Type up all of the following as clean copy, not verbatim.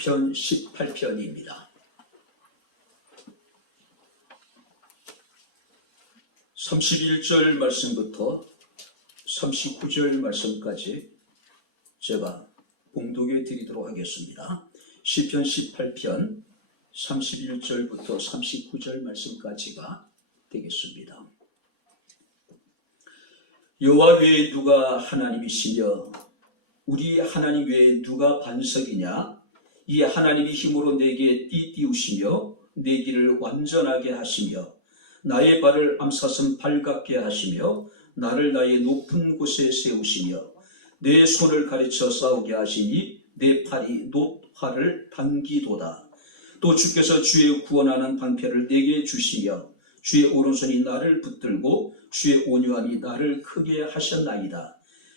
시편 18편입니다. 31절 말씀부터 39절 말씀까지 제가 봉독해 드리도록 하겠습니다. 시편 18편 31절부터 39절 말씀까지가 되겠습니다. 여호와 외에 누가 하나님이시며 우리 하나님 외에 누가 반석이냐? 이 하나님이 힘으로 내게 띠띠우시며 내 길을 완전하게 하시며 나의 발을 암사슴 발같게 하시며 나를 나의 높은 곳에 세우시며 내 손을 가르쳐 싸우게 하시니 내 팔이 놋활을 당기도다. 또 주께서 주의 구원하는 방패를 내게 주시며 주의 오른손이 나를 붙들고 주의 온유함이 나를 크게 하셨나이다.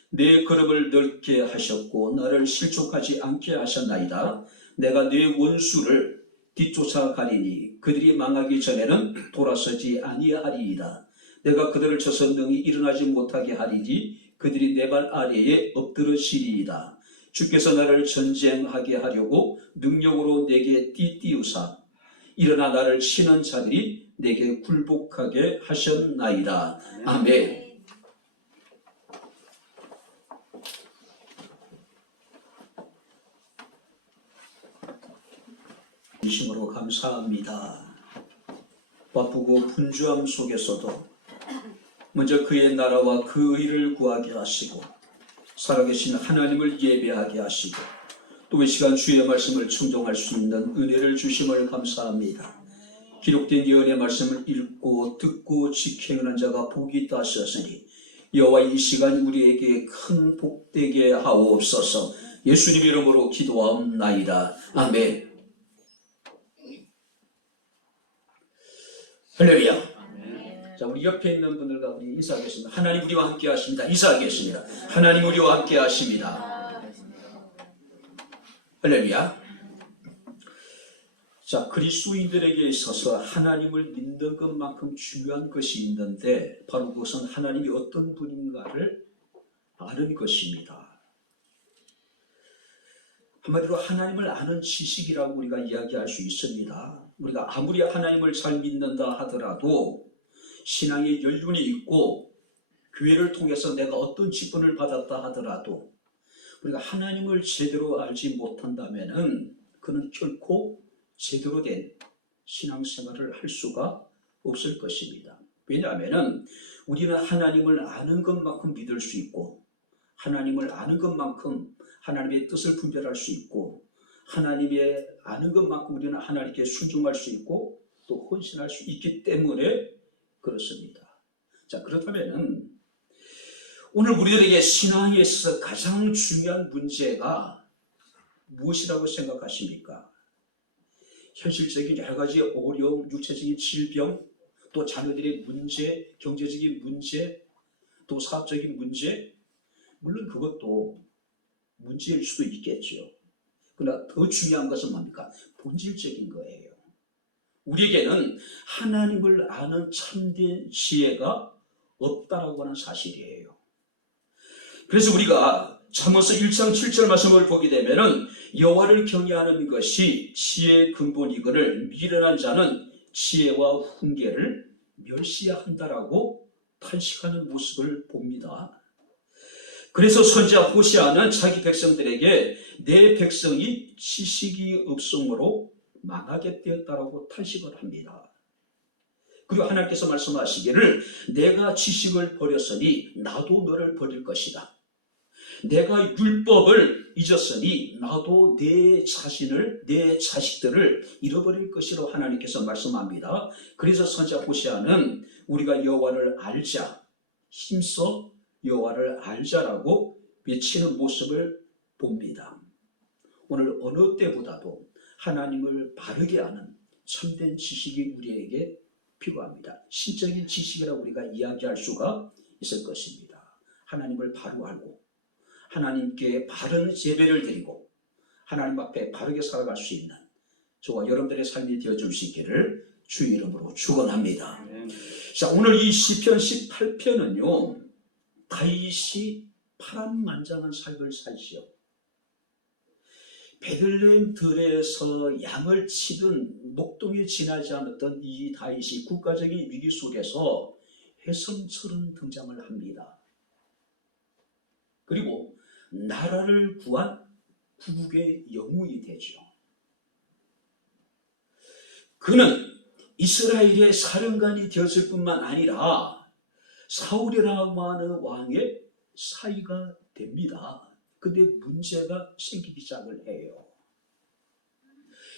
내 걸음을 넓게 하셨고 나를 실족하지 않게 하셨나이다. 내가 내 원수를 뒤쫓아 가리니 그들이 망하기 전에는 돌아서지 아니하리이다. 내가 그들을 쳐서 능히 일어나지 못하게 하리니 그들이 내 발 아래에 엎드러지리이다. 주께서 나를 전쟁하게 하려고 능력으로 내게 띠띠우사 일어나 나를 치는 자들이 내게 굴복하게 하셨나이다. 아멘. 진심으로 감사합니다. 바쁘고 분주함 속에서도 먼저 그의 나라와 그 의를 구하게 하시고 살아계신 하나님을 예배하게 하시고 또 이 시간 주의 말씀을 청종할 수 있는 은혜를 주심을 감사합니다. 기록된 이 은혜 말씀을 읽고 듣고 지켜하는 자가 복이 있다 하셨으니 여호와 이 시간 우리에게 큰 복되게 하옵소서. 예수님 이름으로 기도하옵나이다. 아멘. 할렐루야. 자, 우리 옆에 있는 분들과 우리 인사하겠습니다. 하나님 우리와 함께 하십니다. 인사하겠습니다. 하나님 우리와 함께 하십니다. 할렐루야. 자, 그리스도인들에게 있어서 하나님을 믿는 것만큼 중요한 것이 있는데 바로 그것은 하나님이 어떤 분인가를 아는 것입니다. 한마디로 하나님을 아는 지식이라고 우리가 이야기할 수 있습니다. 우리가 아무리 하나님을 잘 믿는다 하더라도 신앙의 연륜이 있고 교회를 통해서 내가 어떤 직분을 받았다 하더라도 우리가 하나님을 제대로 알지 못한다면 그는 결코 제대로 된 신앙생활을 할 수가 없을 것입니다. 왜냐하면 우리는 하나님을 아는 것만큼 믿을 수 있고 하나님을 아는 것만큼 하나님의 뜻을 분별할 수 있고 하나님의 아는 것만큼 우리는 하나님께 순종할 수 있고 또 헌신할 수 있기 때문에 그렇습니다. 자, 그렇다면 오늘 우리들에게 신앙에 있어서 가장 중요한 문제가 무엇이라고 생각하십니까? 현실적인 여러 가지 어려움, 육체적인 질병, 또 자녀들의 문제, 경제적인 문제, 또 사업적인 문제, 물론 그것도 문제일 수도 있겠죠. 그러나 더 중요한 것은 뭡니까? 본질적인 거예요. 우리에게는 하나님을 아는 참된 지혜가 없다라고 하는 사실이에요. 그래서 우리가 잠언서 1장 7절 말씀을 보게 되면은 여호와를 경외하는 것이 지혜의 근본이거늘 미련한 자는 지혜와 훈계를 멸시한다라고 탄식하는 모습을 봅니다. 그래서 선지자 호시아는 자기 백성들에게 내 백성이 지식이 없음으로 망하게 되었다라고 탄식을 합니다. 그리고 하나님께서 말씀하시기를 내가 지식을 버렸으니 나도 너를 버릴 것이다. 내가 율법을 잊었으니 나도 내 자신을 내 자식들을 잃어버릴 것이라고 하나님께서 말씀합니다. 그래서 선지자 호시아는 우리가 여호와를 알자 힘써 여호와를 알자라고 외치는 모습을 봅니다. 오늘 어느 때보다도 하나님을 바르게 아는 참된 지식이 우리에게 필요합니다. 신적인 지식이라고 우리가 이야기할 수가 있을 것입니다. 하나님을 바로 알고 하나님께 바른 예배를 드리고 하나님 앞에 바르게 살아갈 수 있는 저와 여러분들의 삶이 되어줄 수 있기를 주의 이름으로 축원합니다. 자, 오늘 이 시편 18편은요 다윗이 파란만장한 삶을 살지요 베들레헴 들에서 양을 치던 목동에 지나지 않았던 이 다윗이 국가적인 위기 속에서 혜성처럼 등장을 합니다. 그리고 나라를 구한 구국의 영웅이 되죠. 그는 이스라엘의 사령관이 되었을 뿐만 아니라 사울이라고 하는 왕의 사위가 됩니다. 근데 문제가 생기기 시작을 해요.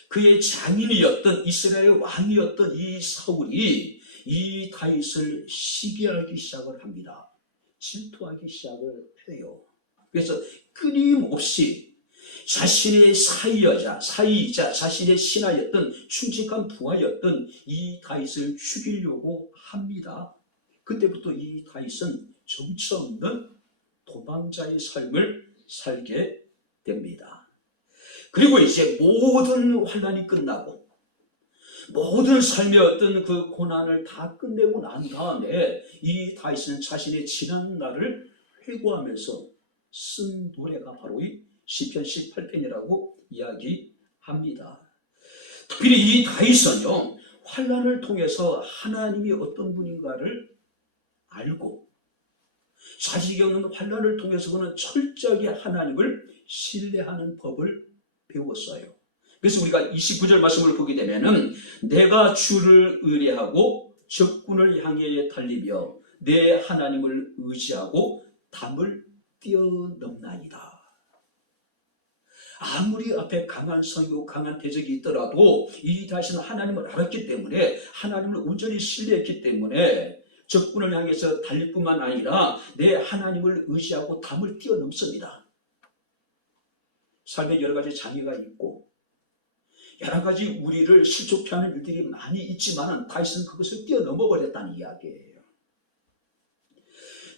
그의 장인이었던 이스라엘 왕이었던 이 사울이 이 다윗을 시기하기 시작을 합니다. 질투하기 시작을 해요. 그래서 끊임없이 자신의 사위이자 자신의 신하였던 충직한 부하였던 이 다윗을 죽이려고 합니다. 그때부터 이 다윗은 정처 없는 도망자의 삶을 살게 됩니다. 그리고 이제 모든 환난이 끝나고 모든 삶의 어떤 그 고난을 다 끝내고 난 다음에 이 다윗은 자신의 지난 날을 회고하면서 쓴 노래가 바로 이 시편 18편이라고 이야기합니다. 특별히 이 다윗은요, 환난을 통해서 하나님이 어떤 분인가를 알고 자신이 겪는 환난을 통해서 그는 철저하게 하나님을 신뢰하는 법을 배웠어요. 그래서 우리가 29절 말씀을 보게 되면은 내가 주를 의뢰하고 적군을 향해 달리며 내 하나님을 의지하고 담을 뛰어넘나이다. 아무리 앞에 강한 성이고 강한 대적이 있더라도 이 다윗은 하나님을 알았기 때문에 하나님을 온전히 신뢰했기 때문에 적군을 향해서 달릴 뿐만 아니라 내 하나님을 의지하고 담을 뛰어넘습니다. 삶에 여러 가지 장애가 있고 여러 가지 우리를 실족케 하는 일들이 많이 있지만 다윗은 그것을 뛰어넘어 버렸다는 이야기예요.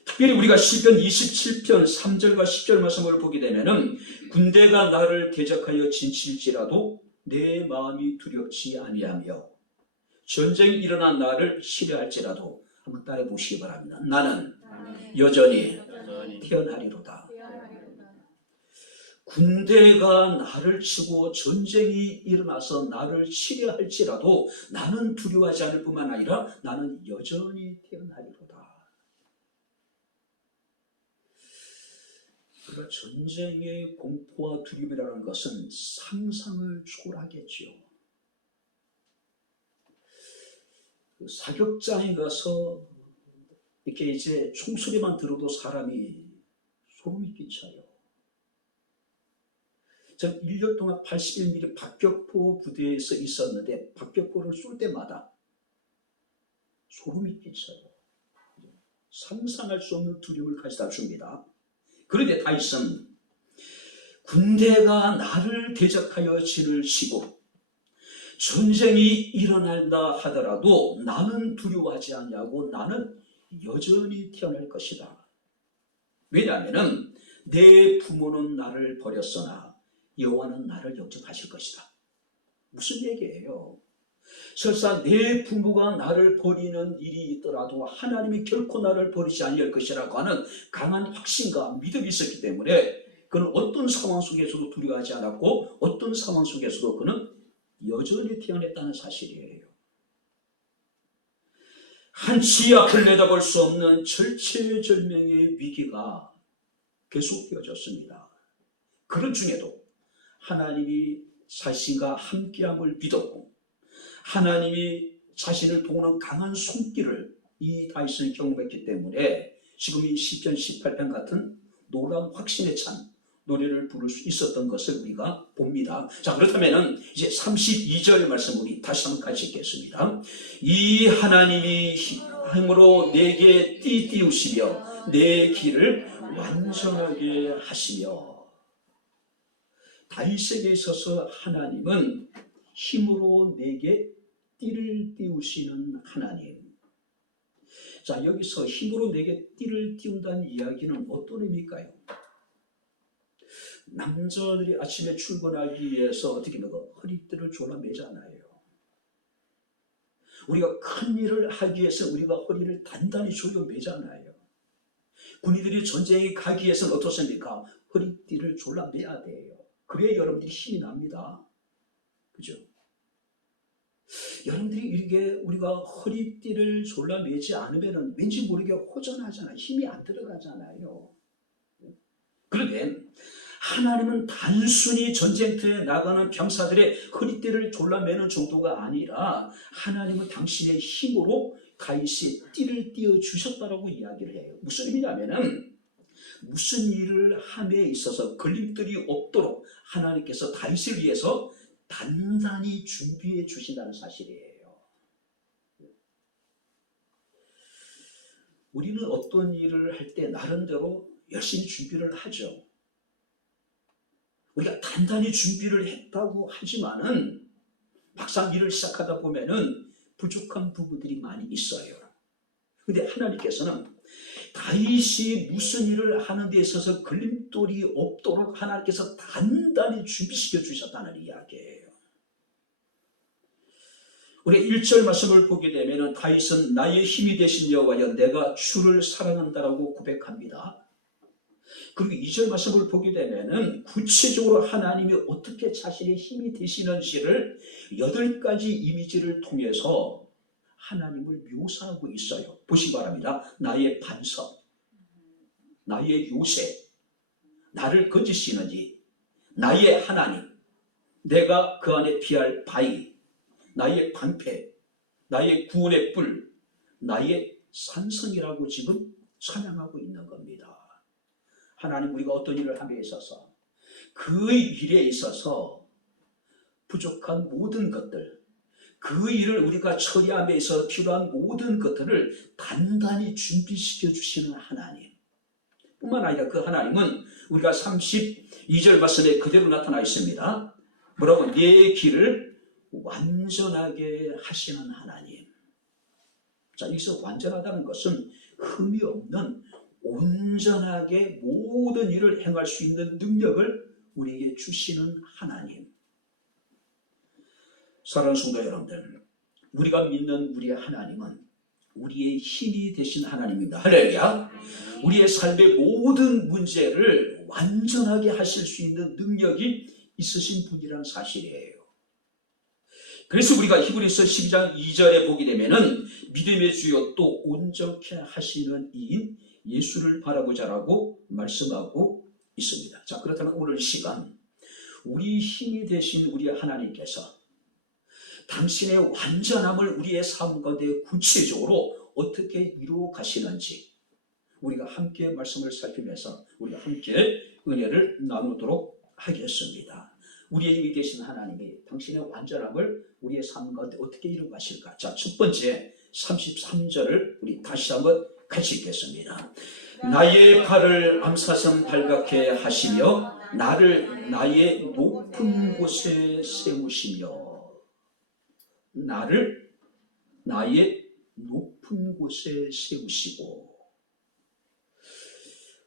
특별히 우리가 시편 27편 3절과 10절 말씀을 보게 되면은 군대가 나를 대적하여 진칠지라도 내 마음이 두렵지 아니하며 전쟁이 일어난 나를 치료할지라도 한번 따라해 보시기 바랍니다. 나는 여전히 태어나리로다. 군대가 나를 치고 전쟁이 일어나서 나를 치료할지라도 나는 두려워하지 않을 뿐만 아니라 나는 여전히 태어나리로다. 그러니까 전쟁의 공포와 두려움이라는 것은 상상을 초월하겠죠. 그 사격장에 가서 이렇게 이제 총소리만 들어도 사람이 소름이 끼쳐요. 전 1년 동안 81mm 박격포 부대에서 있었는데 박격포를 쏠 때마다 소름이 끼쳐요. 상상할 수 없는 두려움을 가져다 줍니다. 그런데 다윗은 군대가 나를 대적하여 진을 치고 전쟁이 일어난다 하더라도 나는 두려워하지 않냐고 나는 여전히 태어날 것이다. 왜냐하면 내 부모는 나를 버렸으나 여호와는 나를 영접하실 것이다. 무슨 얘기예요? 설사 내 부모가 나를 버리는 일이 있더라도 하나님이 결코 나를 버리지 않을 것이라고 하는 강한 확신과 믿음이 있었기 때문에 그는 어떤 상황 속에서도 두려워하지 않았고 어떤 상황 속에서도 그는 여전히 태어났다는 사실이에요. 한치 앞을 내다볼 수 없는 절체절명의 위기가 계속되어졌습니다. 그런 중에도 하나님이 자신과 함께함을 믿었고 하나님이 자신을 도우는 강한 손길을 이 다윗은 경험했기 때문에 지금 이 시편 18편 같은 놀라운 확신에 찬 노래를 부를 수 있었던 것을 우리가 봅니다. 자, 그렇다면 이제 32절 말씀 우리 다시 한번 같이 읽겠습니다. 이 하나님이 힘으로 내게 띠띠우시며 내 길을 완전하게 하시며. 다윗에게 있어서 하나님은 힘으로 내게 띠를 띠우시는 하나님. 자, 여기서 힘으로 내게 띠를 띠운다는 이야기는 어떤 의미일까요? 남자들이 아침에 출근하기 위해서 어떻게 하면 허리띠를 졸라매잖아요. 우리가 큰 일을 하기 위해서 우리가 허리를 단단히 졸라매잖아요. 군인들이 전쟁에 가기 위해서는 어떻습니까? 허리띠를 졸라매야 돼요. 그래야 여러분들이 힘이 납니다. 그죠? 여러분들이 이렇게 우리가 허리띠를 졸라매지 않으면 왠지 모르게 호전하잖아요. 힘이 안 들어가잖아요. 그런데 하나님은 단순히 전쟁터에 나가는 병사들의 허리띠를 졸라매는 정도가 아니라 하나님은 당신의 힘으로 다윗의 띠를 띄워주셨다라고 이야기를 해요. 무슨 의미냐면은 무슨 일을 함에 있어서 걸림돌이 없도록 하나님께서 다윗을 위해서 단단히 준비해 주신다는 사실이에요. 우리는 어떤 일을 할 때 나름대로 열심히 준비를 하죠. 우리가 단단히 준비를 했다고 하지만은 막상 일을 시작하다 보면은 부족한 부분들이 많이 있어요. 근데 하나님께서는 다윗이 무슨 일을 하는 데 있어서 걸림돌이 없도록 하나님께서 단단히 준비시켜 주셨다는 이야기예요. 우리 1절 말씀을 보게 되면 다윗은 나의 힘이 되신 여호와여 내가 주를 사랑한다라고 고백합니다. 그리고 2절 말씀을 보게 되면 구체적으로 하나님이 어떻게 자신의 힘이 되시는지를 8가지 이미지를 통해서 하나님을 묘사하고 있어요. 보시기 바랍니다. 나의 반석, 나의 요새, 나를 건지시는 이, 나의 하나님, 내가 그 안에 피할 바위, 나의 방패, 나의 구원의 뿔, 나의 산성이라고 지금 찬양하고 있는 겁니다. 하나님, 우리가 어떤 일을 함에 있어서 그 일에 있어서 부족한 모든 것들, 그 일을 우리가 처리함에 있어 필요한 모든 것들을 단단히 준비시켜 주시는 하나님 뿐만 아니라 그 하나님은 우리가 32절 말씀에 그대로 나타나 있습니다. 뭐라고? 내 길을 완전하게 하시는 하나님. 자, 여기서 완전하다는 것은 흠이 없는 온전하게 모든 일을 행할 수 있는 능력을 우리에게 주시는 하나님. 사랑하는 성도 여러분들, 우리가 믿는 우리의 하나님은 우리의 힘이 되신 하나님입니다. 할렐루야. 우리의 삶의 모든 문제를 완전하게 하실 수 있는 능력이 있으신 분이라는 사실이에요. 그래서 우리가 히브리서 12장 2절에 보게 되면은 믿음의 주요 또 온전케 하시는 이인 예수를 바라보자라고 말씀하고 있습니다. 자, 그렇다면 오늘 시간 우리 힘이 되신 우리 하나님께서 당신의 완전함을 우리의 삶 가운데 구체적으로 어떻게 이루어 가시는지 우리가 함께 말씀을 살피면서 우리가 함께 은혜를 나누도록 하겠습니다. 우리의 힘이 되신 하나님이 당신의 완전함을 우리의 삶 가운데 어떻게 이루어 가실까? 자, 첫 번째 33절을 우리 다시 한번 같이 읽겠습니다. 나의 발을 암사슴 발갛게 하시며 나를 나의 높은 곳에 세우시며 나를 나의 높은 곳에 세우시고,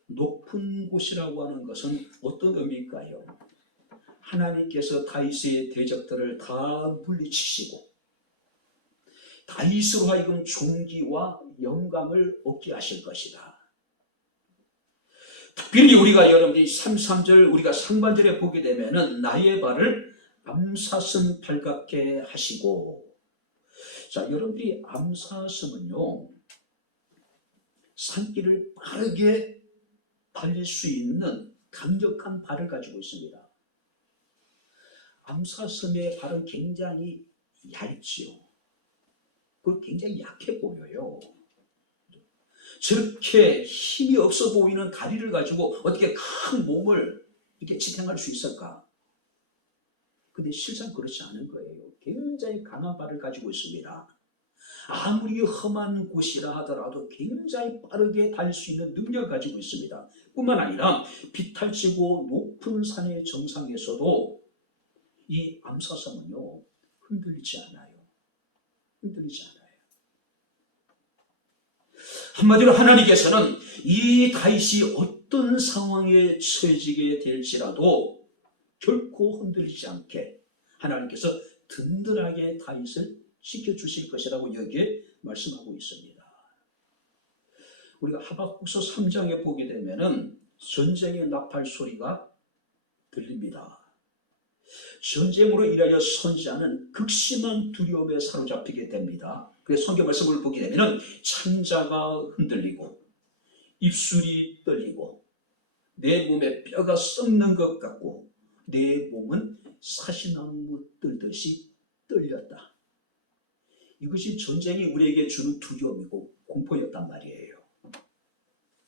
높은 곳이라고 하는 것은 어떤 의미일까요? 하나님께서 다윗의 대적들을 다 물리치시고 다윗으로 하여금 존귀와 영광을 얻게 하실 것이다. 특별히 우리가 여러분들이 33절 우리가 상반절에 보게 되면은 나의 발을 암사슴 발갛게 하시고, 자, 여러분들이 암사슴은요 산길을 빠르게 달릴 수 있는 강력한 발을 가지고 있습니다. 암사슴의 발은 굉장히 얇지요. 그리고 굉장히 약해 보여요. 저렇게 힘이 없어 보이는 다리를 가지고 어떻게 큰 몸을 이렇게 지탱할 수 있을까? 근데 실상 그렇지 않은 거예요. 굉장히 강한 발을 가지고 있습니다. 아무리 험한 곳이라 하더라도 굉장히 빠르게 달릴 수 있는 능력을 가지고 있습니다. 뿐만 아니라 비탈지고 높은 산의 정상에서도 이 암사슴은요 흔들리지 않아요. 흔들리지 않아요. 한마디로 하나님께서는 이 다윗이 어떤 상황에 처해지게 될지라도 결코 흔들리지 않게 하나님께서 든든하게 다윗을 지켜주실 것이라고 여기에 말씀하고 있습니다. 우리가 하박국서 3장에 보게 되면은 전쟁의 나팔 소리가 들립니다. 전쟁으로 인하여 선지자는 극심한 두려움에 사로잡히게 됩니다. 그래서 성경 말씀을 보게 되면 창자가 흔들리고 입술이 떨리고 내 몸에 뼈가 썩는 것 같고 내 몸은 사시나무 떨듯이 떨렸다. 이것이 전쟁이 우리에게 주는 두려움이고 공포였단 말이에요.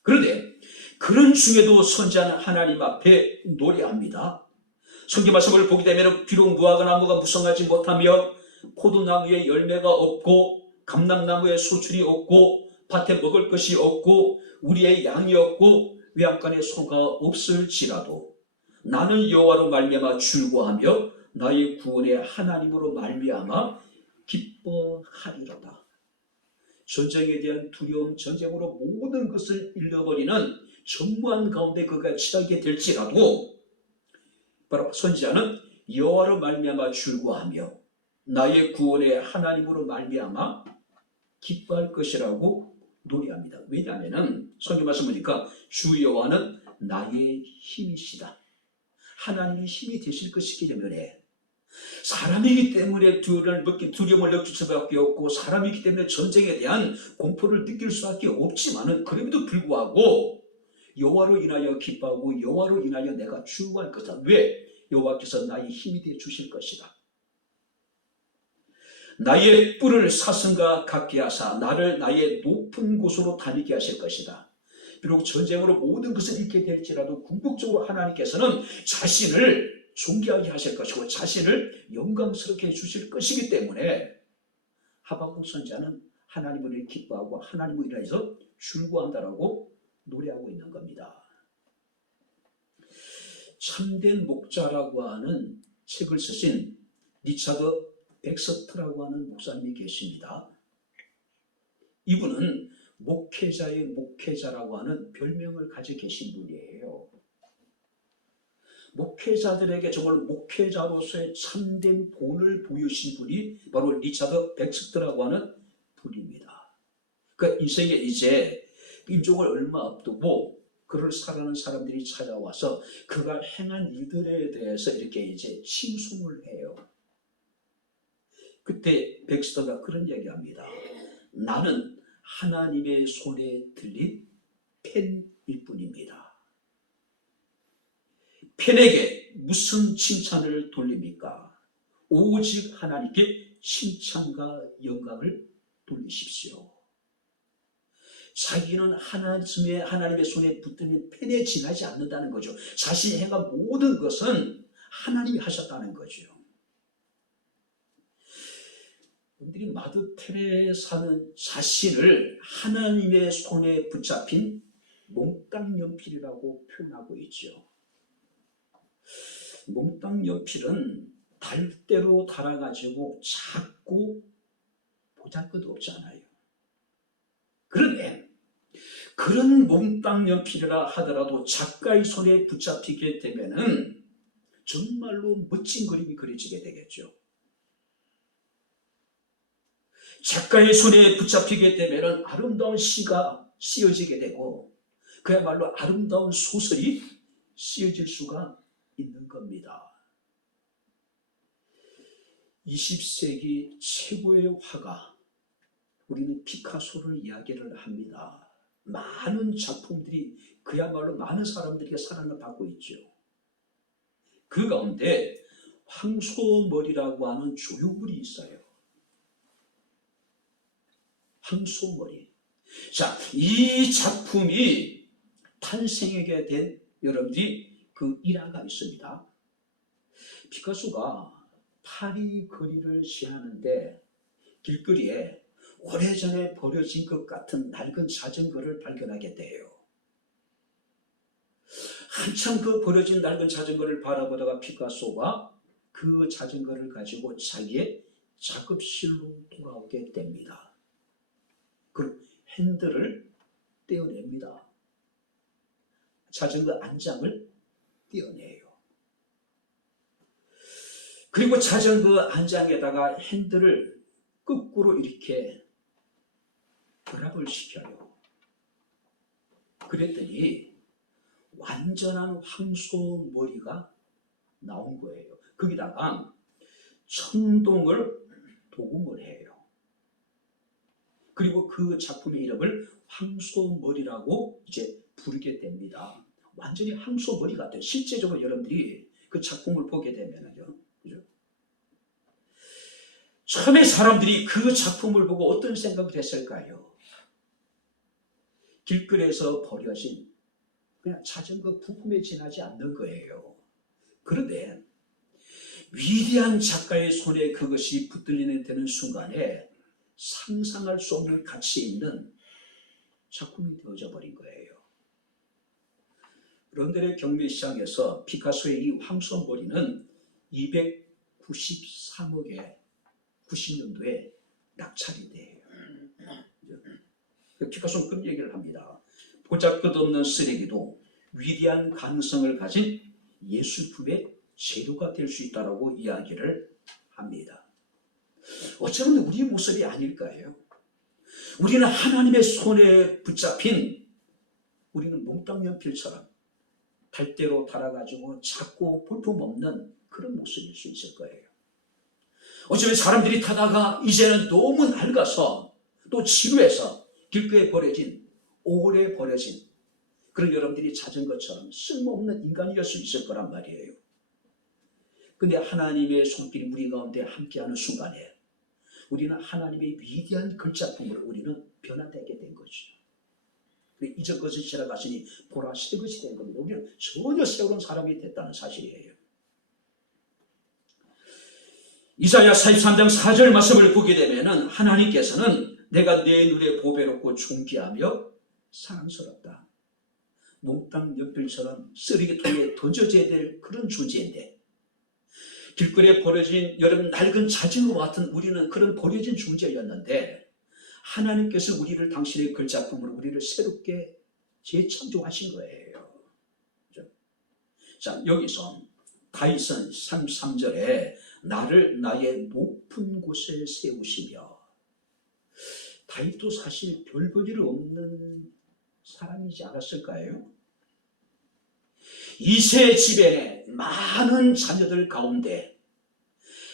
그런데 그런 중에도 선지자는 하나님 앞에 노래합니다. 성경 말씀을 보게 되면 비록 무화과 나무가 무성하지 못하며 포도나무에 열매가 없고 감람나무에 소출이 없고 밭에 먹을 것이 없고 우리의 양이 없고 외양간에 소가 없을지라도 나는 여호와로 말미암아 즐거워하며 나의 구원의 하나님으로 말미암아 기뻐하리로다. 전쟁에 대한 두려움, 전쟁으로 모든 것을 잃어버리는 전무한 가운데 그가 처하게 될지라도 바로 선지자는 여호와로 말미암아 즐거워하며 나의 구원의 하나님으로 말미암아 기뻐할 것이라고 노래합니다. 왜냐하면 성경 말씀 보니까 주 여호와는 나의 힘이시다. 하나님이 힘이 되실 것이기 때문에 사람이기 때문에 두려움을 느낄 수밖에 없고 사람이기 때문에 전쟁에 대한 공포를 느낄 수밖에 없지만은 그럼에도 불구하고 여호와로 인하여 기뻐하고 여호와로 인하여 내가 즐거워할 것이다. 왜? 여호와께서 나의 힘이 되어 주실 것이다. 나의 뿔을 사슴과 같게 하사 나를 나의 높은 곳으로 다니게 하실 것이다. 비록 전쟁으로 모든 것을 잃게 될지라도 궁극적으로 하나님께서는 자신을 존귀하게 하실 것이고 자신을 영광스럽게 해주실 것이기 때문에 하박국 선지자는 하나님을 기뻐하고 하나님을 인하여서 즐거워한다라고 노래하고 있는 겁니다. 참된 목자라고 하는 책을 쓰신 리차드 백서트라고 하는 목사님이 계십니다. 이분은 목회자의 목회자라고 하는 별명을 가지고 계신 분이에요. 목회자들에게 정말 목회자로서의 참된 본을 보여주신 분이 바로 리차드 백서트라고 하는 분입니다. 그러니까 인생에 이제 임종을 얼마 앞두고 그를 사랑하는 사람들이 찾아와서 그가 행한 일들에 대해서 이렇게 이제 칭송을 해요. 그때 백스터가 그런 얘기합니다. 나는 하나님의 손에 들린 펜일 뿐입니다. 펜에게 무슨 칭찬을 돌립니까? 오직 하나님께 칭찬과 영광을 돌리십시오. 자기는 하나님의 손에 붙드는 펜에 지나지 않는다는 거죠. 자신이 행한 모든 것은 하나님이 하셨다는 거죠. 우리들이 마더 테레사는 자신을 하나님의 손에 붙잡힌 몽땅 연필이라고 표현하고 있죠. 몽땅 연필은 달대로 달아가지고 작고 보잘것없잖아요. 그런데 그런 몽땅 연필이라 하더라도 작가의 손에 붙잡히게 되면은 정말로 멋진 그림이 그려지게 되겠죠. 작가의 손에 붙잡히게 되면 아름다운 시가 쓰여지게 되고 그야말로 아름다운 소설이 쓰여질 수가 있는 겁니다. 20세기 최고의 화가 우리는 피카소를 이야기를 합니다. 많은 작품들이 그야말로 많은 사람들에게 사랑을 받고 있죠. 그 가운데 황소머리라고 하는 조형물이 있어요. 황소머리. 자, 이 작품이 탄생하게 된 여러분들이 그 일화가 있습니다. 피카소가 파리 거리를 지나는데 길거리에 오래전에 버려진 것 같은 낡은 자전거를 발견하게 돼요. 한참 그 버려진 낡은 자전거를 바라보다가 피카소가 그 자전거를 가지고 자기의 작업실로 돌아오게 됩니다. 그 핸들을 떼어냅니다. 자전거 안장을 떼어내요. 그리고 자전거 안장에다가 핸들을 거꾸로 이렇게 결합을 시켜요. 그랬더니 완전한 황소 머리가 나온 거예요. 거기다가 청동을 도금을 해요. 그리고 그 작품의 이름을 황소머리라고 이제 부르게 됩니다. 완전히 황소머리 같아요. 실제적으로 여러분들이 그 작품을 보게 되면은요. 그죠? 처음에 사람들이 그 작품을 보고 어떤 생각을 했을까요? 길거리에서 버려진 그냥 자전거 부품에 지나지 않는 거예요. 그런데 위대한 작가의 손에 그것이 붙들리는 되는 순간에 상상할 수 없는 가치 있는 작품이 되어져 버린 거예요. 런던의 경매시장에서 피카소의 이 황소머리는 293억에 90년도에 낙찰이 돼요. 피카소는 그런 얘기를 합니다. 보잘것없는 쓰레기도 위대한 가능성을 가진 예술품의 재료가 될 수 있다고 이야기를 합니다. 어쩌면 우리의 모습이 아닐까요? 우리는 하나님의 손에 붙잡힌 우리는 몽땅연필처럼 달대로 달아가지고 작고 볼품없는 그런 모습일 수 있을 거예요. 어쩌면 사람들이 타다가 이제는 너무 낡아서 또 지루해서 길가에 버려진 오래 버려진 그런 여러분들이 자전거처럼 쓸모없는 인간이었을 수 있을 거란 말이에요. 근데 하나님의 손길이 우리 가운데 함께하는 순간에 우리는 하나님의 위대한 글작품으로 우리는 변화되게 된 거죠. 이전 것은 지나갔으니 보라 새 것이 된 겁니다. 우리는 전혀 새로운 사람이 됐다는 사실이에요. 이사야 43장 4절 말씀을 보게 되면 하나님께서는 내가 내 눈에 보배롭고 존귀하며 사랑스럽다. 몽땅 연필처럼 쓰레기통에 던져져야 될 그런 존재인데 길거리에 버려진 여러분 낡은 자전거와 같은 우리는 그런 버려진 존재였는데 하나님께서 우리를 당신의 글작품으로 우리를 새롭게 재창조하신 거예요. 자, 여기서 다윗은 33절에 나를 나의 높은 곳에 세우시며, 다윗도 사실 별 볼 일 없는 사람이지 않았을까요? 이세 집에 많은 자녀들 가운데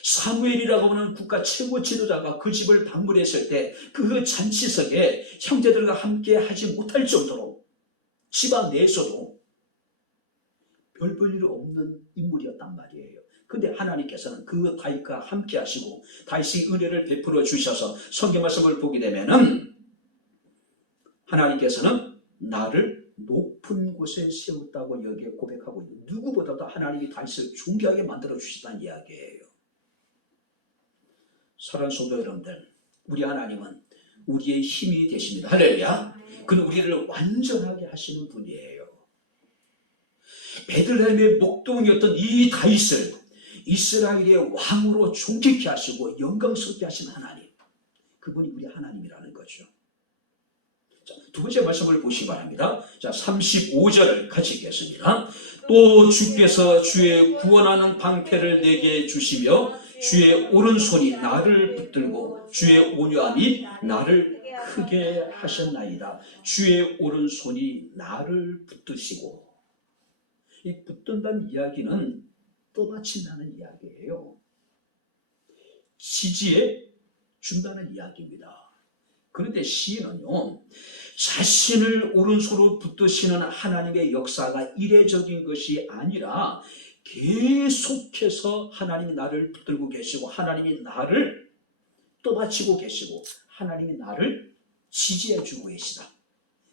사무엘이라고 하는 국가 최고 지도자가 그 집을 방문했을 때 그 잔치석에 형제들과 함께 하지 못할 정도로 집안 내에서도 별 볼 일 없는 인물이었단 말이에요. 근데 하나님께서는 그 다윗과 함께 하시고 다윗이 은혜를 베풀어 주셔서 성경 말씀을 보게 되면은 하나님께서는 나를 높은 곳에 세웠다고 여기에 고백하고 있는, 누구보다도 하나님이 다윗을 존귀하게 만들어 주시다는 이야기예요. 사랑하는 성도 여러분들, 우리 하나님은 우리의 힘이 되십니다. 할렐루야. 그는 우리를 완전하게 하시는 분이에요. 베들레헴의 목동이었던 이 다윗을 이스라엘의 왕으로 존귀케 하시고 영광스럽게 하신 하나님, 그분이 우리 하나님이라는 거죠. 자, 두 번째 말씀을 보시기 바랍니다. 자, 35절을 같이 읽겠습니다. 또 주께서 주의 구원하는 방패를 내게 주시며 주의 오른손이 나를 붙들고 주의 온유함이 나를 크게 하셨나이다. 주의 오른손이 나를 붙드시고, 이 붙든다는 이야기는 떠받친다는 이야기예요. 지지해 준다는 이야기입니다. 그런데 시인은요, 자신을 오른손으로 붙드시는 하나님의 역사가 이례적인 것이 아니라 계속해서 하나님이 나를 붙들고 계시고 하나님이 나를 떠받치고 계시고 하나님이 나를 지지해 주고 계시다.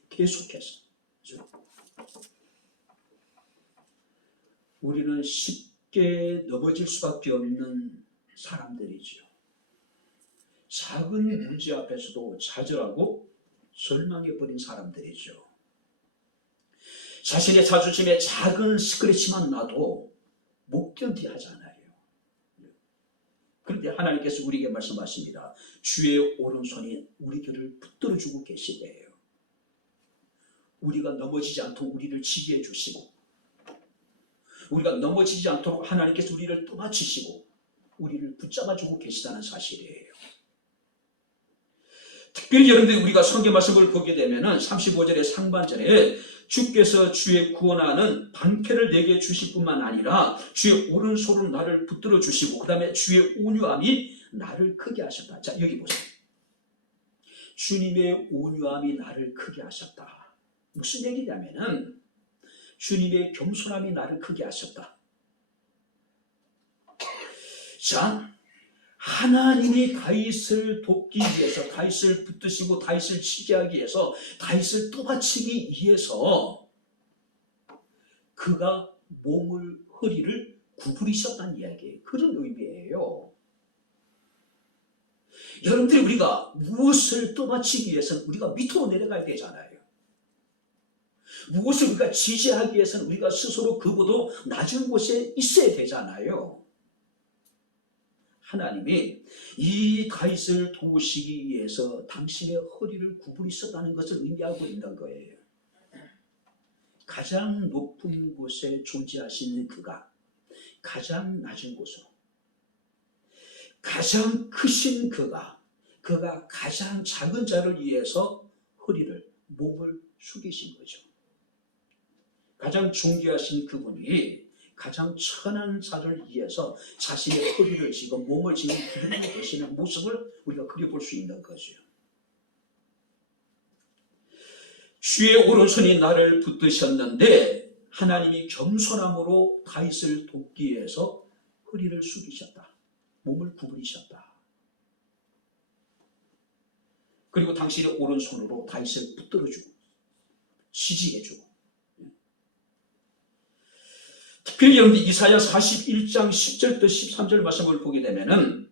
계속해서. 우리는 쉽게 넘어질 수밖에 없는 사람들이죠. 작은 문제 앞에서도 좌절하고 절망해버린 사람들이죠. 자신의 자존심에 작은 스크래치만 나도 못 견디 하잖아요. 그런데 하나님께서 우리에게 말씀하십니다. 주의 오른손이 우리들을 붙들어주고 계시대요. 우리가 넘어지지 않도록 우리를 지지해 주시고, 우리가 넘어지지 않도록 하나님께서 우리를 떠받치시고 우리를 붙잡아주고 계시다는 사실이에요. 특별히 여러분들 우리가 성경 말씀을 보게 되면은 35절의 상반절에 주께서 주의 구원하는 방패를 내게 주실 뿐만 아니라 주의 오른손으로 나를 붙들어 주시고 그 다음에 주의 온유함이 나를 크게 하셨다. 자, 여기 보세요. 주님의 온유함이 나를 크게 하셨다. 무슨 얘기냐면은 주님의 겸손함이 나를 크게 하셨다. 자, 하나님이 다윗을 돕기 위해서, 다윗을 붙드시고 다윗을 치게하기 위해서, 다윗을 떠받치기 위해서 그가 허리를 구부리셨다는 이야기예요. 그런 의미예요. 여러분들이 우리가 무엇을 떠받치기 위해서는 우리가 밑으로 내려가야 되잖아요. 무엇을 우리가 지지하기 위해서는 우리가 스스로 그보다 낮은 곳에 있어야 되잖아요. 하나님이 이 다윗을 도우시기 위해서 당신의 허리를 구부리셨다는 것을 의미하고 있는 거예요. 가장 높은 곳에 존재하시는 그가 가장 낮은 곳으로, 가장 크신 그가 가장 작은 자를 위해서 몸을 숙이신 거죠. 가장 존귀하신 그분이 가장 천한 자를 위해서 자신의 허리를 지고 몸을 지금 기르고 계시는 모습을 우리가 그려볼 수 있는 거죠. 주의 오른손이 나를 붙드셨는데 하나님이 겸손함으로 다윗을 돕기 위해서 허리를 숙이셨다. 몸을 구부리셨다. 그리고 당신의 오른손으로 다윗을 붙들어주고 지지해주고, 특별히 여러분들 이사야 41장 10절부터 13절 말씀을 보게 되면은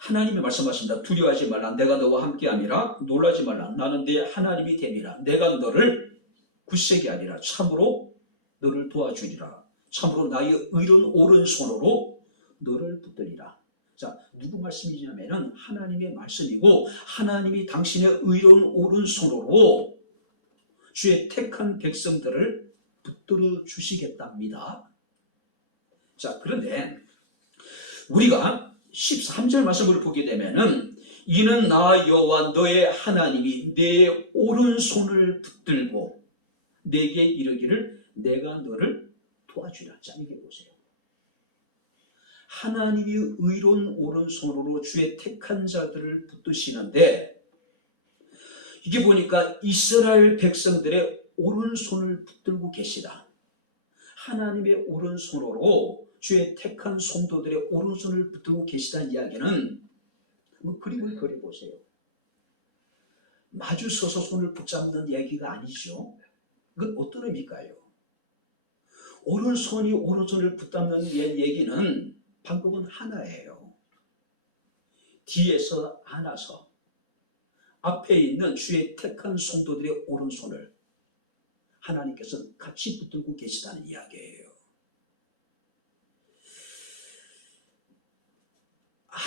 하나님이 말씀하십니다. 두려워하지 말라. 내가 너와 함께함이라. 놀라지 말라. 나는 네 하나님이 됨이라. 내가 너를 굳세게 하리라. 참으로 너를 도와주리라. 참으로 나의 의로운 오른손으로 너를 붙들리라. 자, 누구 말씀이냐면은 하나님의 말씀이고, 하나님이 당신의 의로운 오른손으로 주의 택한 백성들을 붙들어 주시겠답니다. 자, 그런데 우리가 13절 말씀을 보게 되면은 이는 나 여호와 너의 하나님이 내 오른손을 붙들고 내게 이르기를 내가 너를 도와주리라. 자, 이게 보세요. 하나님이 의로운 오른손으로 주의 택한 자들을 붙드시는데, 이게 보니까 이스라엘 백성들의 오른손을 붙들고 계시다. 하나님의 오른손으로 주의 택한 성도들의 오른손을 붙들고 계시다는 이야기는 그림을 그려보세요. 마주 서서 손을 붙잡는 얘기가 아니죠. 그건 어떤 의미일까요? 오른손이 오른손을 붙잡는 얘기는 방법은 하나예요. 뒤에서 안아서 앞에 있는 주의 택한 성도들의 오른손을 하나님께서 같이 붙들고 계시다는 이야기예요.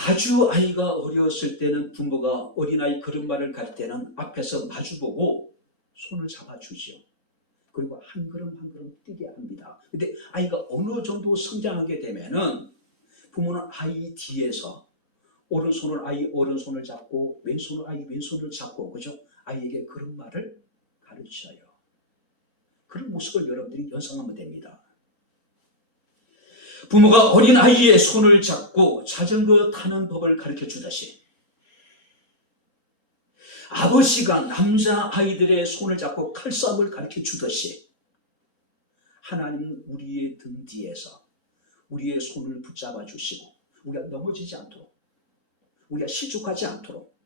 아주 아이가 어렸을 때는 부모가 어린아이 걸음마를 갈 때는 앞에서 마주보고 손을 잡아주죠. 그리고 한 걸음 한 걸음 뛰게 합니다. 근데 아이가 어느 정도 성장하게 되면은 부모는 아이 뒤에서 오른손을 아이 오른손을 잡고 왼손을 아이 왼손을 잡고, 그죠? 아이에게 걸음마를 가르쳐요. 그런 모습을 여러분들이 연상하면 됩니다. 부모가 어린 아이의 손을 잡고 자전거 타는 법을 가르쳐 주듯이, 아버지가 남자 아이들의 손을 잡고 칼싸움을 가르쳐 주듯이, 하나님은 우리의 등 뒤에서 우리의 손을 붙잡아 주시고 우리가 넘어지지 않도록, 우리가 실족하지 않도록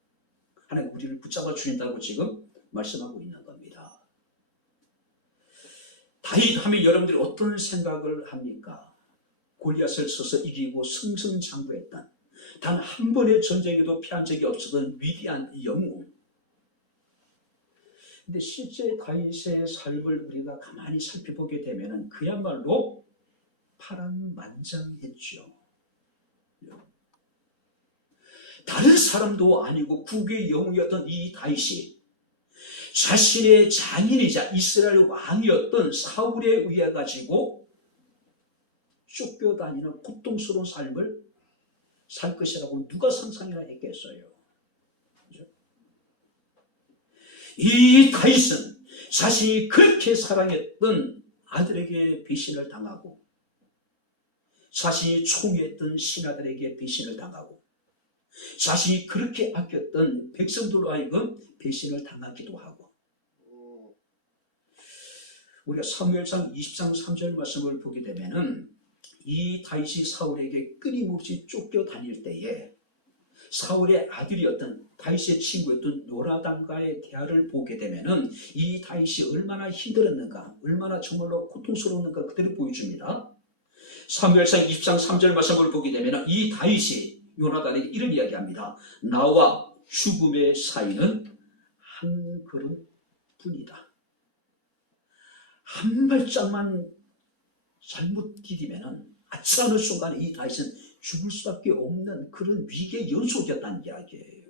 하나님 우리를 붙잡아 주신다고 지금 말씀하고 있는 겁니다. 다윗 하면 여러분들이 어떤 생각을 합니까? 골리앗을 서서 이기고 승승장구했던, 단 한 번의 전쟁에도 피한 적이 없었던 위대한 영웅. 근데 실제 다윗의 삶을 우리가 가만히 살펴보게 되면 그야말로 파란만장했죠. 다른 사람도 아니고 국의 영웅이었던 이 다윗이 자신의 장인이자 이스라엘 왕이었던 사울에 의해 가지고 쫓겨다니는 고통스러운 삶을 살 것이라고 누가 상상이나 했겠어요? 그렇죠? 이 다윗은 자신이 그렇게 사랑했던 아들에게 배신을 당하고, 자신이 총애했던 신하들에게 배신을 당하고, 자신이 그렇게 아꼈던 백성들로 하여금 배신을 당하기도 하고, 우리가 사무엘상 20장 3절 말씀을 보게 되면은 이 다윗이 사울에게 끊임없이 쫓겨다닐 때에 사울의 아들이었던 다윗의 친구였던 요나단과의 대화를 보게 되면은 이 다윗이 얼마나 힘들었는가, 얼마나 정말로 고통스러웠는가 그대로 보여줍니다. 사무엘상 20장 3절 말씀을 보게 되면은 이 다윗이 요나단에게 이런 이야기합니다. 나와 죽음의 사이는 한 걸음뿐이다. 한 발짝만 잘못 디디면은 아차 하는 순간에 이 다윗은 죽을 수밖에 없는 그런 위기의 연속이었다는 이야기예요.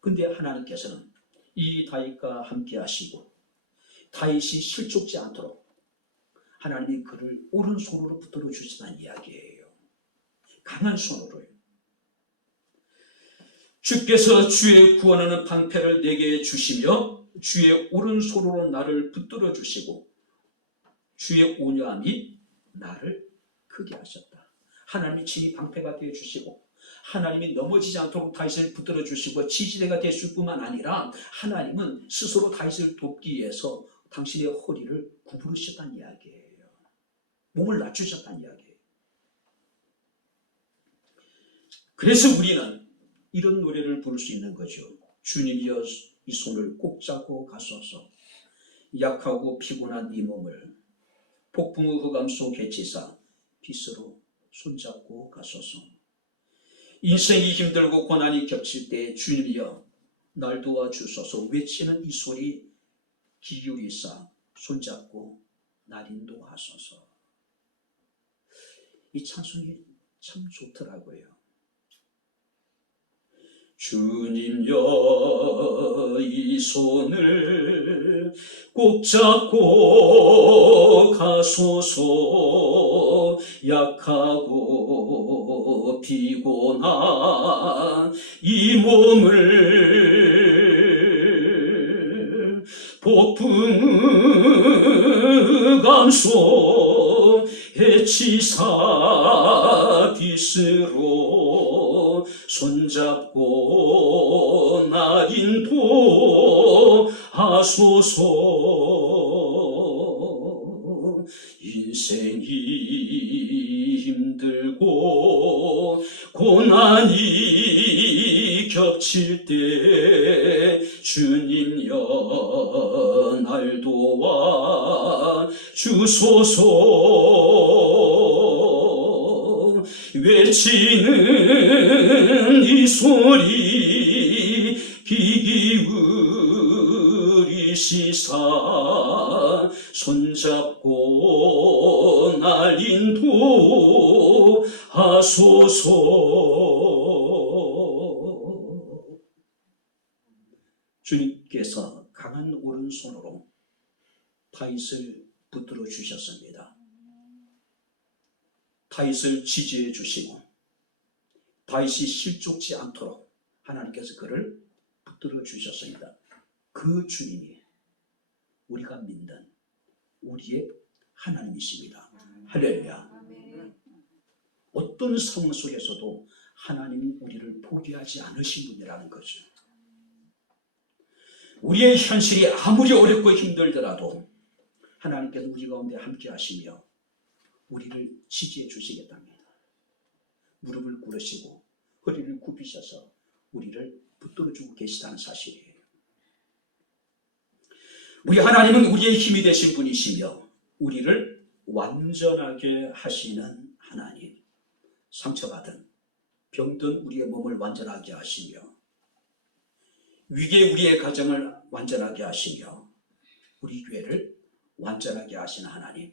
근데 하나님께서는 이 다윗과 함께 하시고 다윗이 실족지 않도록 하나님이 그를 오른손으로 붙들어 주시다는 이야기예요. 강한 손으로요. 주께서 주의 구원하는 방패를 내게 주시며 주의 오른손으로 나를 붙들어 주시고 주의 온유함이 나를 크게 하셨다. 하나님이 친히 방패가 되어 주시고 하나님이 넘어지지 않도록 다윗을 붙들어 주시고 지지대가 됐을 뿐만 아니라 하나님은 스스로 다윗을 돕기 위해서 당신의 허리를 구부르셨다는 이야기예요. 몸을 낮추셨다는 이야기예요. 그래서 우리는 이런 노래를 부를 수 있는 거죠. 주님이여 이 손을 꼭 잡고 가소서. 약하고 피곤한 이 몸을 폭풍의 흑암 속 개치사 빛으로 손잡고 가소서. 인생이 힘들고 고난이 겹칠 때 주님이여 날 도와주소서 외치는 이 소리 귀 기울이사 손잡고 날 인도하소서. 이 찬송이 참 좋더라고요. 주님여 이 손을 꼭 잡고 가소서. 약하고 피곤한 이 몸을 폭풍의 감소 해치사 빛으로 손잡고 날 인도하소서. 인생이 힘들고 고난이 겹칠 때 주님여 날 도와 주소서. 외치는 이 소리 귀 기울이시사 손잡고 날 인도하소서. 주님께서 강한 오른손으로 다윗을 붙들어 주셨습니다. 다윗을 지지해 주시고 다윗이 실족지 않도록 하나님께서 그를 붙들어 주셨습니다. 그 주님이 우리가 믿는 우리의 하나님이십니다. 할렐루야. 어떤 상황 속에서도 하나님이 우리를 포기하지 않으신 분이라는 거죠. 우리의 현실이 아무리 어렵고 힘들더라도 하나님께서 우리 가운데 함께 하시며 우리를 지지해 주시겠답니다. 무릎을 꿇으시고 허리를 굽히셔서 우리를 붙들어주고 계시다는 사실이에요. 우리 하나님은 우리의 힘이 되신 분이시며 우리를 완전하게 하시는 하나님. 상처받은 병든 우리의 몸을 완전하게 하시며 위기에 우리의 가정을 완전하게 하시며 우리 교회를 완전하게 하시는 하나님.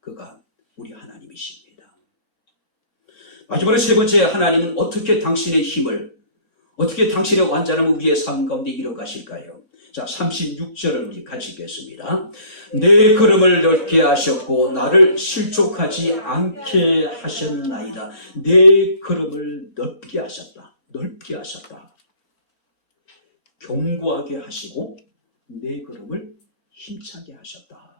그가 우리 하나님이십니다. 마지막으로 세 번째, 하나님은 어떻게 당신의 힘을, 어떻게 당신의 완전함을 우리의 삶 가운데 이뤄가실까요? 자, 36절을 우리 같이 읽겠습니다. 내 걸음을 넓게 하셨고 나를 실족하지 않게 하셨나이다. 내 걸음을 넓게 하셨다. 넓게 하셨다. 견고하게 하시고 내 걸음을 힘차게 하셨다.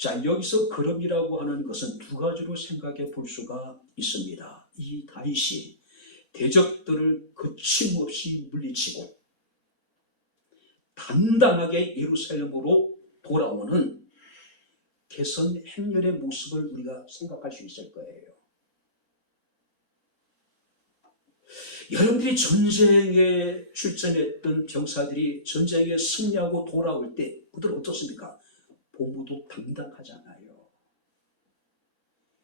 자, 여기서 걸음이라고 하는 것은 두 가지로 생각해 볼 수가 있습니다. 이 다윗이 대적들을 거침없이 물리치고 단단하게 예루살렘으로 돌아오는 개선 행렬의 모습을 우리가 생각할 수 있을 거예요. 여러분들이 전쟁에 출전했던 병사들이 전쟁에 승리하고 돌아올 때 그들은 어떻습니까? 보무도 당당하잖아요.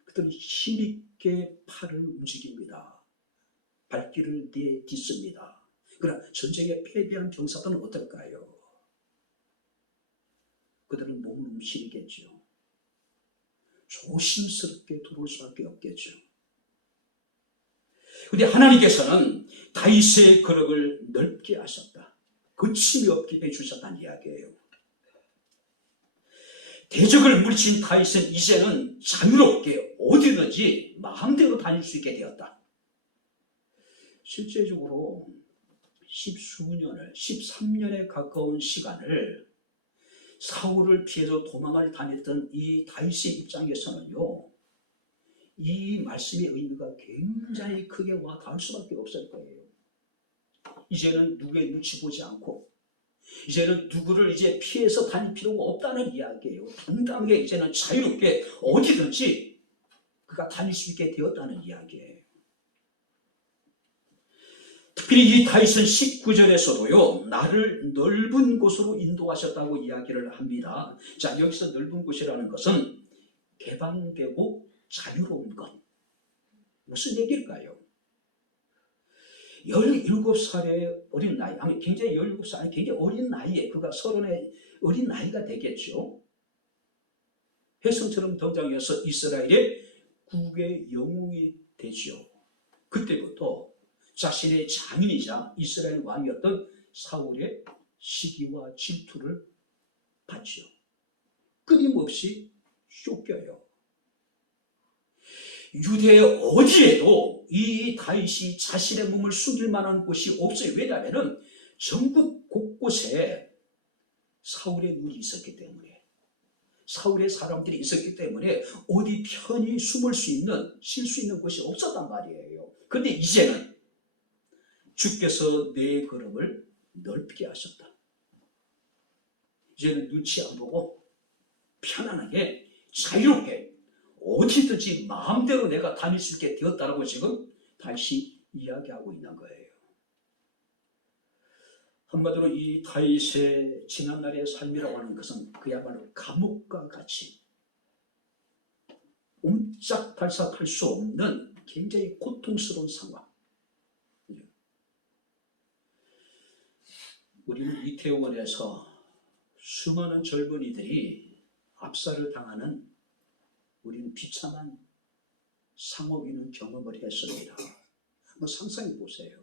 그들은 힘있게 팔을 움직입니다. 발길을 내딛습니다. 그러나 전쟁에 패배한 병사들은 어떨까요? 그들은 몸을 움츠리겠죠. 조심스럽게 들어올 수밖에 없겠죠. 그런데 하나님께서는 다윗의 거룩을 넓게 하셨다. 거침이 없게 해주셨다는 이야기예요. 대적을 물리친 다윗은 이제는 자유롭게 어디든지 마음대로 다닐 수 있게 되었다. 실제적으로 13년에 가까운 시간을 사울을 피해서 도망을 다녔던 이 다윗의 입장에서는요, 이 말씀의 의미가 굉장히 크게 와 닿을 수밖에 없을 거예요. 이제는 누구의 눈치 보지 않고, 이제는 누구를 이제 피해서 다닐 필요가 없다는 이야기예요. 당당하게 이제는 자유롭게 어디든지 그가 다닐 수 있게 되었다는 이야기예요. 특별히 이 다윗은 19절에서도요, 나를 넓은 곳으로 인도하셨다고 이야기를 합니다. 자, 여기서 넓은 곳이라는 것은 개방되고 자유로운 것. 무슨 얘기일까요? 17살의 어린 나이, 아니 굉장히 17살, 굉장히 어린 나이에, 그가 30의 어린 나이가 되겠죠. 혜성처럼 등장해서 이스라엘의 국의 영웅이 되죠. 그때부터 자신의 장인이자 이스라엘 왕이었던 사울의 시기와 질투를 받죠. 끊임없이 쫓겨요. 유대 어디에도 이 다윗이 자신의 몸을 숨길 만한 곳이 없어요. 왜냐하면 전국 곳곳에 사울의 눈이 있었기 때문에, 사울의 사람들이 있었기 때문에 어디 편히 숨을 수 있는, 쉴 수 있는 곳이 없었단 말이에요. 그런데 이제는 주께서 내 걸음을 넓게 하셨다. 이제는 눈치 안 보고 편안하게 자유롭게 어디든지 마음대로 내가 다닐 수 있게 되었다라고 지금 다시 이야기하고 있는 거예요. 한마디로 이 다윗의 지난날의 삶이라고 하는 것은 그야말로 감옥과 같이 옴짝달싹할 수 없는 굉장히 고통스러운 상황. 우리는 이태원에서 수많은 젊은이들이 압살을 당하는 우리는 비참한 상황이는 경험을 했습니다. 한번 상상해 보세요.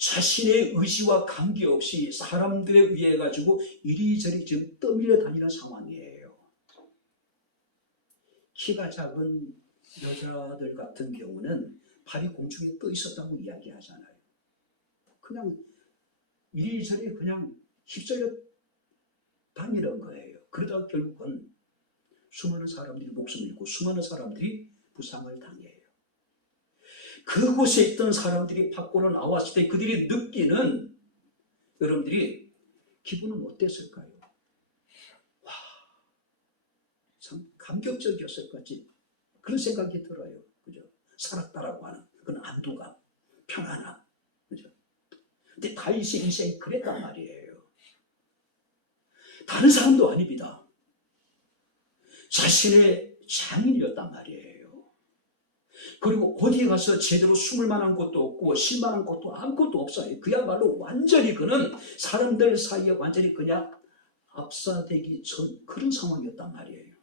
자신의 의지와 관계없이 사람들에 의해 가지고 이리저리 지금 떠밀려 다니는 상황이에요. 키가 작은 여자들 같은 경우는 발이 공중에 떠 있었다고 이야기하잖아요. 그냥 이리저리 그냥 휩쓸려 다니는 거예요. 그러다 결국은 수많은 사람들이 목숨을 잃고 수많은 사람들이 부상을 당해요. 그곳에 있던 사람들이 밖으로 나왔을 때 그들이 느끼는, 여러분들이 기분은 어땠을까요? 와, 참 감격적이었을 것같지 그런 생각이 들어요. 그죠? 살았다라고 하는 그런 안도감, 평안함. 그죠? 근데 다윗의 인생이 그랬단 말이에요. 다른 사람도 아닙니다. 자신의 장인이었단 말이에요. 그리고 어디에 가서 제대로 숨을 만한 곳도 없고 쉴 만한 곳도 아무것도 없어요. 그야말로 완전히 그는 사람들 사이에 완전히 그냥 압사되기 전 그런 상황이었단 말이에요.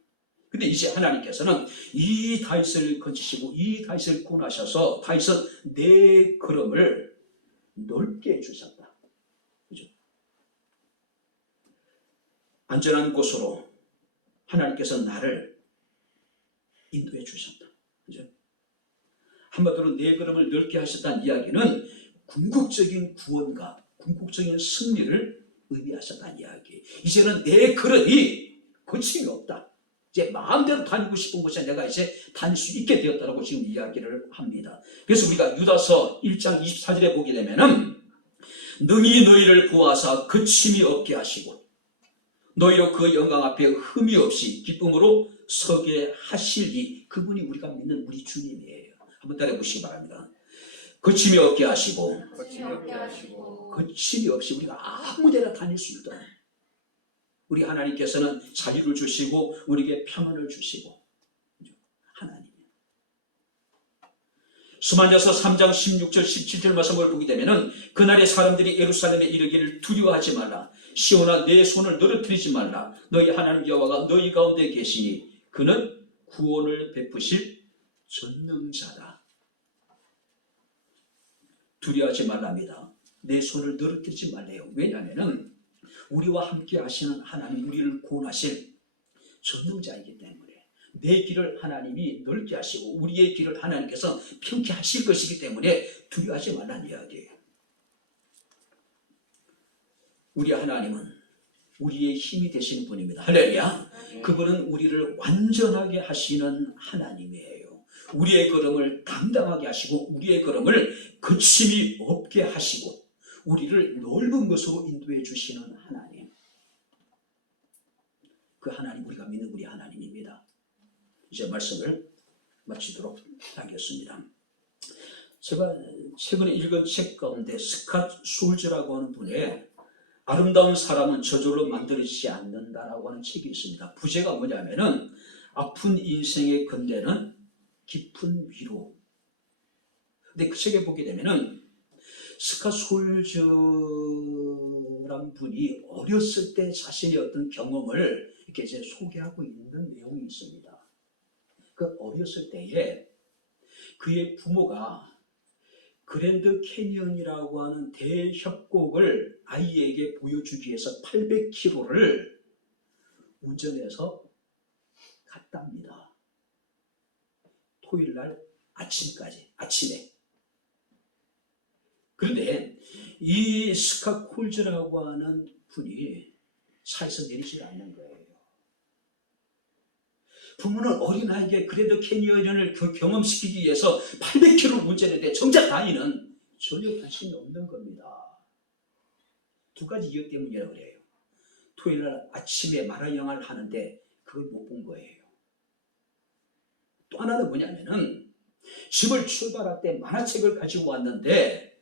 근데 이제 하나님께서는 이 다윗을 건지시고 이 다윗을 구원하셔서 다윗은 내 걸음을 넓게 해주셨다. 그죠? 안전한 곳으로 하나님께서 나를 인도해 주셨다. 그죠? 한마디로 내 걸음을 넓게 하셨다는 이야기는 궁극적인 구원과 궁극적인 승리를 의미하셨다는 이야기. 이제는 내 그릇이 거침이 없다. 이제 마음대로 다니고 싶은 곳에 내가 이제 다닐 수 있게 되었다라고 지금 이야기를 합니다. 그래서 우리가 유다서 1장 24절에 보게 되면은 능히 너희를 구하사 거침이 없게 하시고 너희로 그 영광 앞에 흠이 없이 기쁨으로 서게 하시리. 그분이 우리가 믿는 우리 주님이에요. 한번 따라해 보시기 바랍니다. 거침이 없게 하시고 거침이 없이 우리가 아무 데나 다닐 수 있도록 우리 하나님께서는 자유를 주시고 우리에게 평안을 주시고 하나님. 수만자서 3장 16절 17절 말씀을 보게 되면은 그날에 사람들이 예루살렘에 이르기를 두려워하지 말라. 시온아 내 손을 늘어뜨리지 말라. 너희 하나님 여호와가 너희 가운데 계시니 그는 구원을 베푸실 전능자다. 두려워하지 말랍니다. 내 손을 늘어뜨리지 말래요. 왜냐하면 우리와 함께 하시는 하나님, 우리를 구원하실 전능자이기 때문에 내 길을 하나님이 넓게 하시고 우리의 길을 하나님께서 평케 하실 것이기 때문에 두려워하지 말라는 이야기예요. 우리 하나님은 우리의 힘이 되시는 분입니다. 할렐루야. 그분은 우리를 완전하게 하시는 하나님이에요. 우리의 걸음을 당당하게 하시고 우리의 걸음을 거침이 없게 하시고 우리를 넓은 것으로 인도해 주시는 하나님. 그 하나님, 우리가 믿는 우리 하나님입니다. 이제 말씀을 마치도록 하겠습니다. 제가 최근에 읽은 책 가운데 스캇 숄즈라고 하는 분의 아름다운 사람은 저절로 만들어지지 않는다라고 하는 책이 있습니다. 부제가 뭐냐면은 아픈 인생의 근대는 깊은 위로. 근데 그 책에 보게 되면은 스캇 숄즈라는 분이 어렸을 때 자신의 어떤 경험을 이렇게 이제 소개하고 있는 내용이 있습니다. 그 어렸을 때에 그의 부모가 그랜드 캐니언이라고 하는 대협곡을 아이에게 보여주기 위해서 800km를 운전해서 갔답니다. 토요일날 아침에. 그런데 이 스캇 홀즈라고 하는 분이 차에서 내리질 않는 거예요. 부모는 어린아이에게 그래도 캐니언을 경험시키기 위해서 800km를 운전했는데 정작 아이는 전혀 관심이 없는 겁니다. 두 가지 이유 때문이라고 그래요. 토요일날 아침에 만화영화를 하는데 그걸 못 본 거예요. 또 하나는 뭐냐면은 집을 출발할 때 만화책을 가지고 왔는데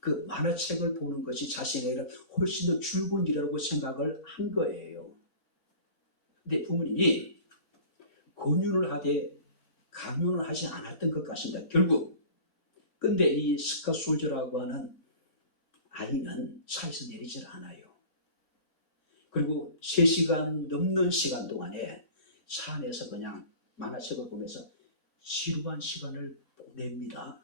그 만화책을 보는 것이 자신에게 훨씬 더 즐거운 일이라고 생각을 한 거예요. 근데 부모님이 강요를 하지 않았던 것 같습니다. 결국. 근데 이 스캇 숄즈라고 하는 아이는 차에서 내리질 않아요. 그리고 3시간 넘는 시간 동안에 차 안에서 그냥 만화책을 보면서 지루한 시간을 보냅니다.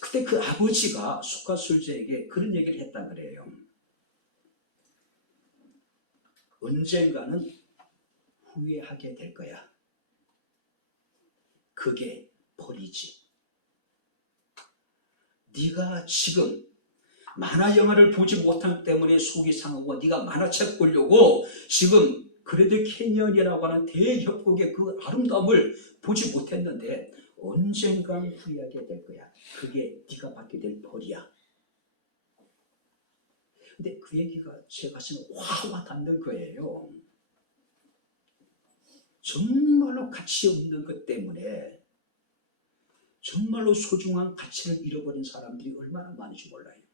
그때 그 아버지가 스캇 숄즈에게 그런 얘기를 했단 그래요. 언젠가는 후회하게 될 거야. 그게 벌이지. 네가 지금 만화 영화를 보지 못하기 때문에 속이 상하고 네가 만화책 보려고 지금 그래도 캐니언이라고 하는 대협곡의 그 아름다움을 보지 못했는데 언젠간 후회하게 될 거야. 그게 네가 받게 될 벌이야. 근데 그 얘기가 제 가슴에 와 닿는 거예요. 정말로 가치 없는 것 때문에 정말로 소중한 가치를 잃어버린 사람들이 얼마나 많은지 몰라요.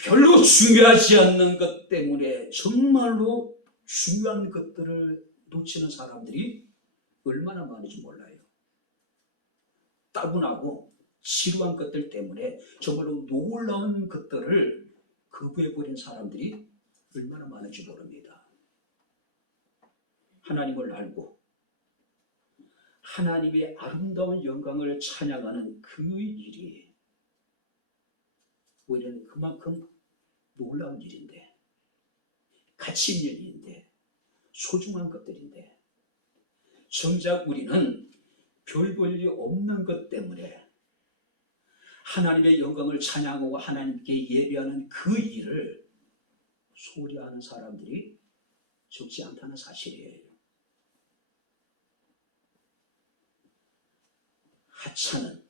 별로 중요하지 않는 것 때문에 정말로 중요한 것들을 놓치는 사람들이 얼마나 많은지 몰라요. 따분하고 지루한 것들 때문에 정말로 놀라운 것들을 거부해버린 사람들이 얼마나 많은지 모릅니다. 하나님을 알고 하나님의 아름다운 영광을 찬양하는 그 일이 우리는 그만큼 놀라운 일인데, 가치 있는 일인데, 소중한 것들인데 정작 우리는 별 볼 일 없는 것 때문에 하나님의 영광을 찬양하고 하나님께 예배하는 그 일을 소홀히 하는 사람들이 적지 않다는 사실이에요. 하찮은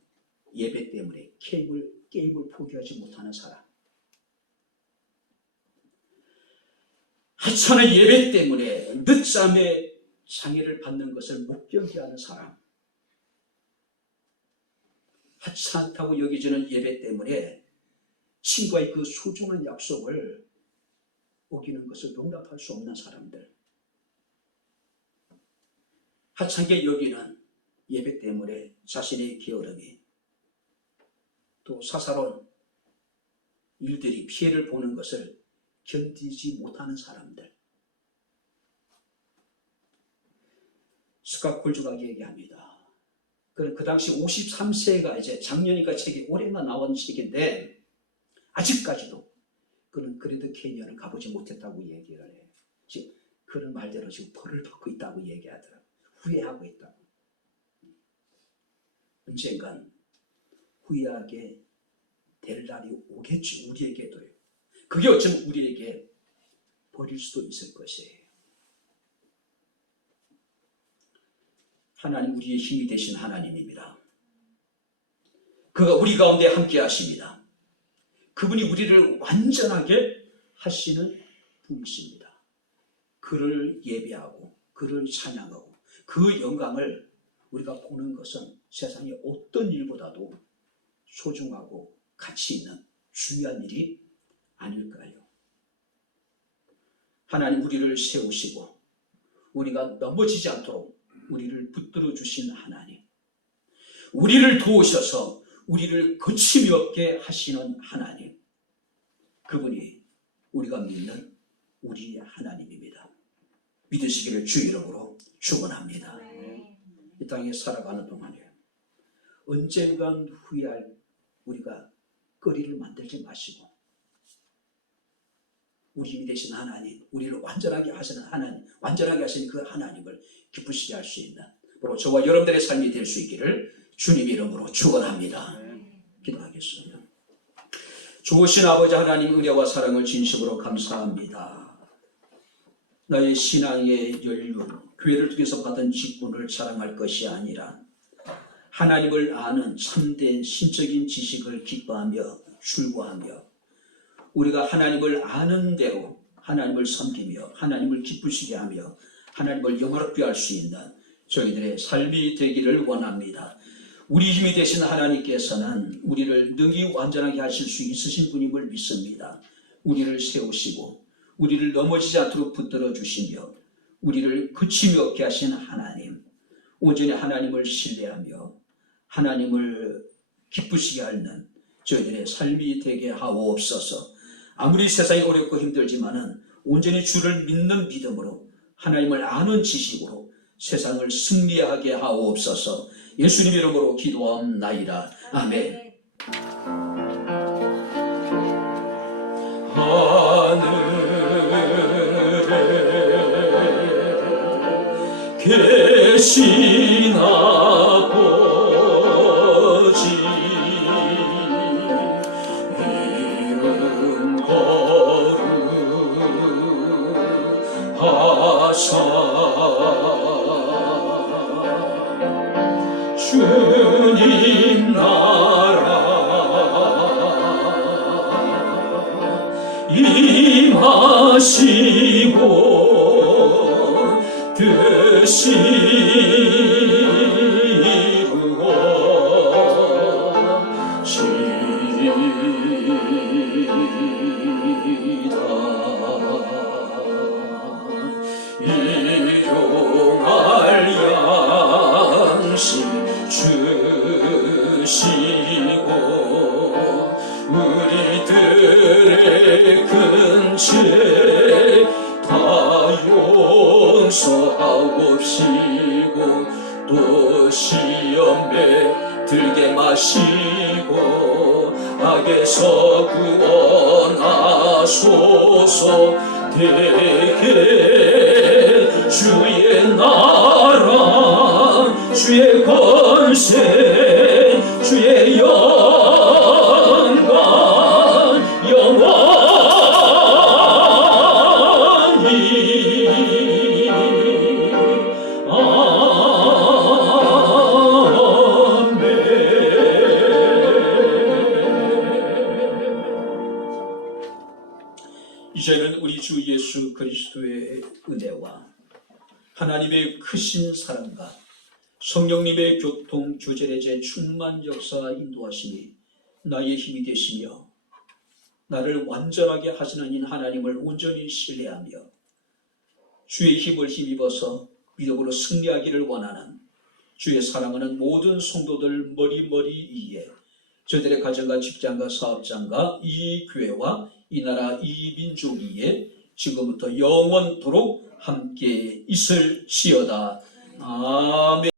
예배 때문에 게임을 포기하지 못하는 사람, 하찮은 예배 때문에 늦잠에 장애를 받는 것을 못 견디하는 사람, 하찮다고 여겨지는 예배 때문에 친구와의 그 소중한 약속을 어기는 것을 용납할 수 없는 사람들, 하찮게 여기는 예배 때문에 자신의 게으름이, 또 사사로운 일들이 피해를 보는 것을 견디지 못하는 사람들. 스캇 콜주가 얘기합니다. 그는 그 당시 53세가 이제 작년이니까 책이 올해가 나온 책인데 아직까지도 그는 그래도 케냐를 가보지 못했다고 얘기를 해요. 지금 그런 말대로 지금 벌을 받고 있다고 얘기하더라고요. 후회하고 있다고. 언젠간 후회하게 될 날이 오겠지, 우리에게도요. 그게 어쩌면 우리에게 버릴 수도 있을 것이에요. 하나님, 우리의 힘이 되신 하나님입니다. 그가 우리 가운데 함께 하십니다. 그분이 우리를 완전하게 하시는 분이십니다. 그를 예배하고 그를 찬양하고 그 영광을 우리가 보는 것은 세상의 어떤 일보다도 소중하고 가치 있는 중요한 일이 아닐까요? 하나님, 우리를 세우시고 우리가 넘어지지 않도록 우리를 붙들어 주신 하나님, 우리를 도우셔서 우리를 거침이 없게 하시는 하나님, 그분이 우리가 믿는 우리의 하나님입니다. 믿으시기를 주 이름으로 축원합니다. 이 땅에 살아가는 동안에 언젠간 후회할 우리가 거리를 만들지 마시고 우리 힘이 되신 하나님, 우리를 완전하게 하시는 하나님, 완전하게 하시는 그 하나님을 기쁘시게 할 수 있는 바로 저와 여러분들의 삶이 될 수 있기를 주님 이름으로 축원합니다. 기도하겠습니다. 좋으신 아버지 하나님, 은혜와 사랑을 진심으로 감사합니다. 나의 신앙의 연륜, 교회를 통해서 받은 직분을 자랑할 것이 아니라 하나님을 아는 참된 신적인 지식을 기뻐하며 출구하며 우리가 하나님을 아는 대로 하나님을 섬기며 하나님을 기쁘시게 하며 하나님을 영화롭게 할 수 있는 저희들의 삶이 되기를 원합니다. 우리 힘이 되신 하나님께서는 우리를 능히 완전하게 하실 수 있으신 분임을 믿습니다. 우리를 세우시고 우리를 넘어지지 않도록 붙들어 주시며 우리를 그침이 없게 하신 하나님, 온전히 하나님을 신뢰하며 하나님을 기쁘시게 하는 저희들의 삶이 되게 하옵소서. 아무리 세상이 어렵고 힘들지만은 온전히 주를 믿는 믿음으로 하나님을 아는 지식으로 세상을 승리하게 하옵소서. 예수님 이름으로 기도하옵나이다. 아멘. 하늘에 계신 아버지, 이름 거룩하사 주님 나라 임하시고 뜻이 일용할 양식 주시고 우리들의 큰 죄 다 용서하옵시고 또 시험에 들게 마시고 악에서 구원하소서. 되게 주의 나라 주의 것 이제는 우리 주 예수 그리스도의 은혜와 하나님의 크신 사랑과 성령님의 교통 주제례제 충만 역사 인도하심이 나의 힘이 되시며 나를 완전하게 하시는 인 하나님을 온전히 신뢰하며 주의 힘을 힘입어서 믿음으로 승리하기를 원하는 주의 사랑하는 모든 성도들 머리머리 위에 저들의 가정과 직장과 사업장과 이 교회와 이 나라 이 민족 위에 지금부터 영원토록 함께 있을지어다. 아멘.